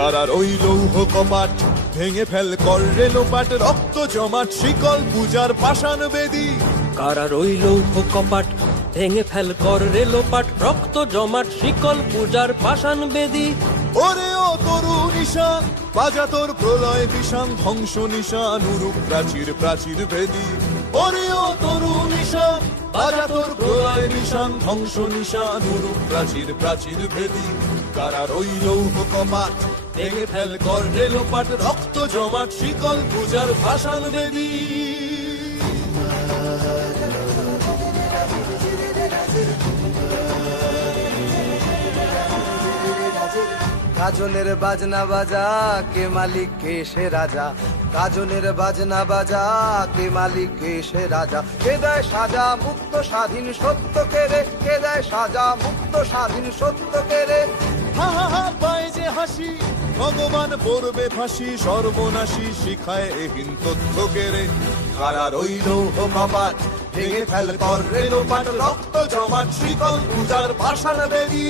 কারার ওই লৌহ কপাট ভেঙে ফেল কর রেলোপাট, রক্ত জমাট শিকল পূজার পাষাণ বেদী। কারার ওই লৌহ কপাট ভেঙে ফেল কর রেলোপাট, রক্ত জমাট শিকল পূজার পাষাণ বেদী। ওরে ও তরু নিশান বাজা তোর প্রলয় বিষান, ধ্বংস নিশান উরুপ প্রাচীর প্রাচীর ভেদী। ওরে ও তরু নিশান বাজা তোর প্রলয় বিষান, ধ্বংস নিশান উরুপ প্রাচীর প্রাচীর ভেদী। কারার ওই লৌহ কপাট ভেঙে ফেল কর রেলোপাট, রক্ত জমাট শিকল পূজার পাষাণ বেদী। কাজনের বাজনা বাজা কে মালিক কে সে রাজা, কাজনের বাজনা বাজা কে মালিক কে সে রাজা। কে দেয় সাজা মুক্ত স্বাধীন সত্য কেড়ে, কে দেয় সাজা মুক্ত স্বাধীন সত্য কেড়ে। হা হা হা পায় যে হাসি ভগবান পড়বে ফাঁসি, সর্বনাশী শিখায় এহীন তথ্য কেড়ে। কারার ওই লৌহ কপাট ভেঙে ফেল কর রেলোপাট, রক্ত জমাট শিকল পূজার পাষাণ বেদী।